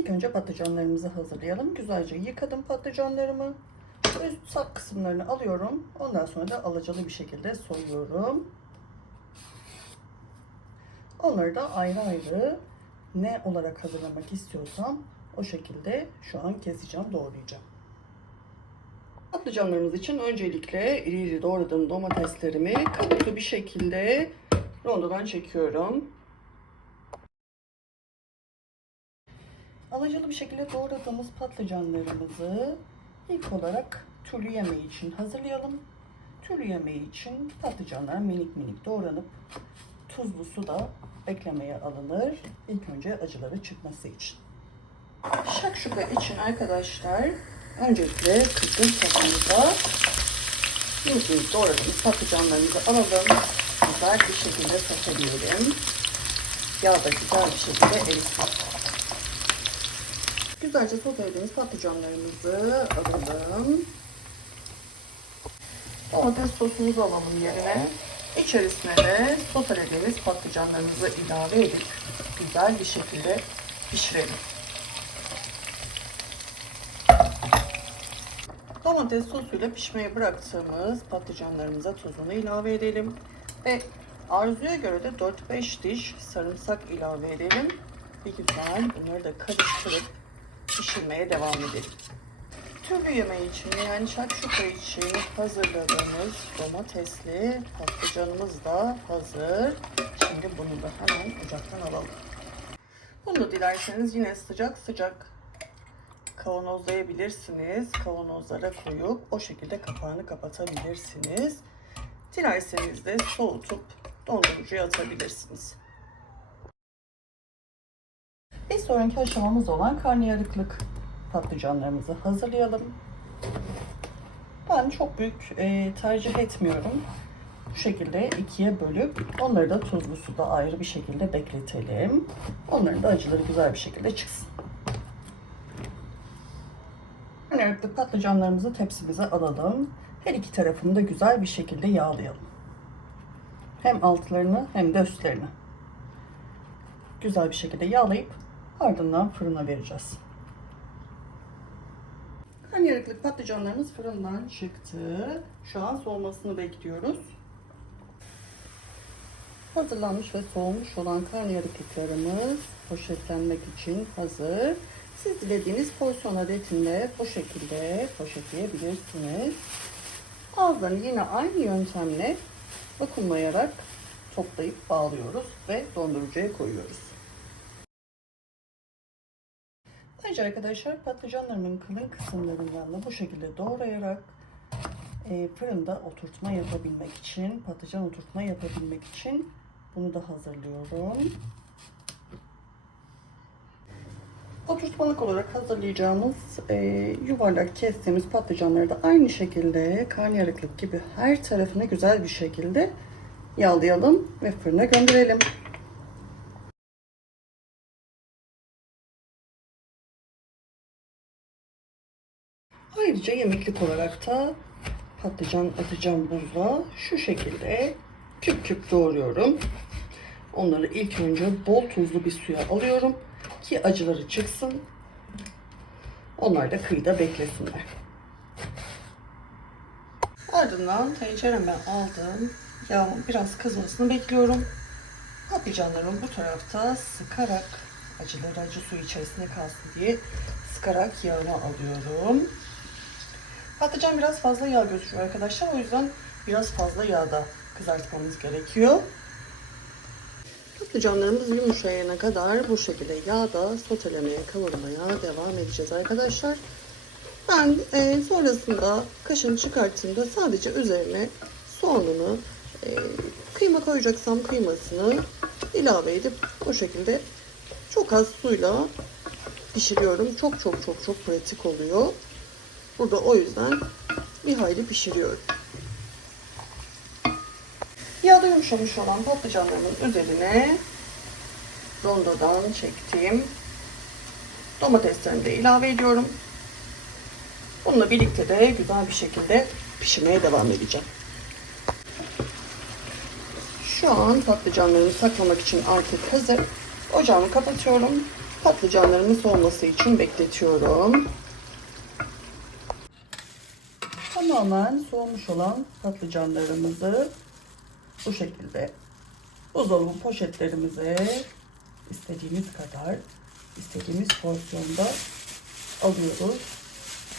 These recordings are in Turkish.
İlk önce patlıcanlarımızı hazırlayalım. Güzelce yıkadım patlıcanlarımı. Üst sap kısımlarını alıyorum. Ondan sonra da alacalı bir şekilde soyuyorum. Onları da ayrı ayrı ne olarak hazırlamak istiyorsam o şekilde şu an keseceğim, doğrayacağım. Patlıcanlarımız için öncelikle iri iri doğradığım domateslerimi kabuklu bir şekilde rondodan çekiyorum. Alacalı bir şekilde doğradığımız patlıcanlarımızı ilk olarak türlü yemeği için hazırlayalım. Türlü yemeği için patlıcanlar minik minik doğranıp tuzlu suda beklemeye alınır. İlk önce acıları çıkması için. Şakşuka için arkadaşlar öncelikle kızgın tavamıza minik minik doğradığımız patlıcanlarımızı alalım. Güzel bir şekilde soteleyelim. Yağda güzel bir şekilde erisin. Güzelce sotelediğimiz patlıcanlarımızı alalım. Domates sosumuzu alalım yerine. İçerisine de sotelediğimiz patlıcanlarımızı ilave edip güzel bir şekilde pişirelim. Domates sosuyla pişmeye bıraktığımız patlıcanlarımıza tuzunu ilave edelim. Ve arzuya göre de 4-5 diş sarımsak ilave edelim. Bir güzel bunları da karıştırıp pişirmeye devam edelim. Türlü yemeği için yani şakşuka için hazırladığımız domatesli patlıcanımız da hazır. Şimdi bunu da hemen ocaktan alalım. Bunu dilerseniz yine sıcak sıcak kavanozlayabilirsiniz. Kavanozlara koyup o şekilde kapağını kapatabilirsiniz. Dilerseniz de soğutup dondurucuya atabilirsiniz. Sonraki aşamamız olan karnıyarıklık patlıcanlarımızı hazırlayalım. Ben çok büyük e, tercih etmiyorum. Bu şekilde ikiye bölüp onları da tuzlu suda ayrı bir şekilde bekletelim. Onların da acıları güzel bir şekilde çıksın. Karnıyarıklık patlıcanlarımızı tepsimize alalım. Her iki tarafını da güzel bir şekilde yağlayalım. Hem altlarını hem de üstlerini. Güzel bir şekilde yağlayıp ardından fırına vereceğiz. Karnıyarıklık patlıcanlarımız fırından çıktı. Şu an soğumasını bekliyoruz. Hazırlanmış ve soğumuş olan karnıyarıklıklarımız poşetlenmek için hazır. Siz dilediğiniz porsiyon adetinde bu şekilde poşetleyebilirsiniz. Ağızlarını yine aynı yöntemle vakumlayarak toplayıp bağlıyoruz ve dondurucuya koyuyoruz. Ayrıca arkadaşlar patlıcanlarımın kalın kısımlarından da bu şekilde doğrayarak e, fırında oturtma yapabilmek için, patlıcan oturtma yapabilmek için bunu da hazırlıyorum. Oturtmalık olarak hazırlayacağımız e, yuvarlak kestiğimiz patlıcanları da aynı şekilde karnıyarıklık gibi her tarafını güzel bir şekilde yağlayalım ve fırına gönderelim. Ayrıca yemeklik olarak da patlıcan atacağım buzluğa şu şekilde küp küp doğruyorum. Onları ilk önce bol tuzlu bir suya alıyorum ki acıları çıksın. Onlar da kıyıda beklesinler. Ardından tencereme aldım. Yağın biraz kızmasını bekliyorum. Patlıcanlarımı bu tarafta sıkarak acıları acı su içerisine kalsın diye sıkarak yağını alıyorum. Patlıcan biraz fazla yağ götürüyor arkadaşlar. O yüzden biraz fazla yağda kızartmamız gerekiyor. Patlıcanlarımız yumuşayana kadar bu şekilde yağda sotelemeye, kavurmaya devam edeceğiz arkadaşlar. Ben e, sonrasında kaşını çıkarttığımda sadece üzerine soğanını, e, kıyma koyacaksam kıymasını ilave edip bu şekilde çok az suyla pişiriyorum. Çok çok çok çok pratik oluyor. Burada o yüzden bir hayli pişiriyorum. Yağda yumuşamış olan patlıcanlarımın üzerine rondodan çektiğim domateslerimi de ilave ediyorum. Bununla birlikte de güzel bir şekilde pişirmeye devam edeceğim. Şu an patlıcanlarımı saklamak için artık hazır. Ocağımı kapatıyorum Patlıcanlarımın soğuması için bekletiyorum. Tamamen soğumuş olan patlıcanlarımızı bu şekilde buzdolabı poşetlerimize istediğimiz kadar istediğimiz porsiyonda alıyoruz.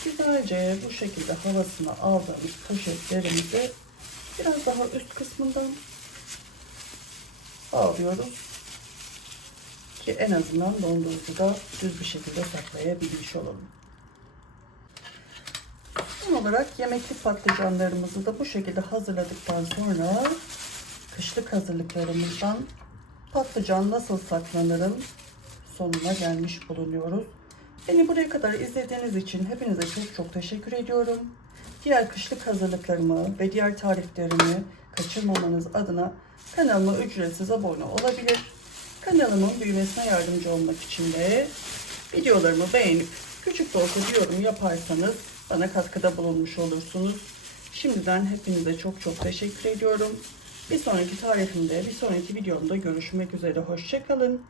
Güzelce bu şekilde havasını aldığımız poşetlerimizi biraz daha üst kısmından alıyoruz ki en azından dondurucuda düz bir şekilde saklayabilmiş olalım. Son olarak yemeklik patlıcanlarımızı da bu şekilde hazırladıktan sonra kışlık hazırlıklarımızdan patlıcan nasıl saklanırın sonuna gelmiş bulunuyoruz. Beni buraya kadar izlediğiniz için hepinize çok çok teşekkür ediyorum. Diğer kışlık hazırlıklarımı ve diğer tariflerimi kaçırmamanız adına kanalıma ücretsiz abone olabilir. Kanalımın büyümesine yardımcı olmak için de videolarımı beğenip küçük de olsa bir yorum yaparsanız bana katkıda bulunmuş olursunuz. Şimdiden hepinize çok çok teşekkür ediyorum. Bir sonraki tarifimde, bir sonraki videomda görüşmek üzere. Hoşçakalın.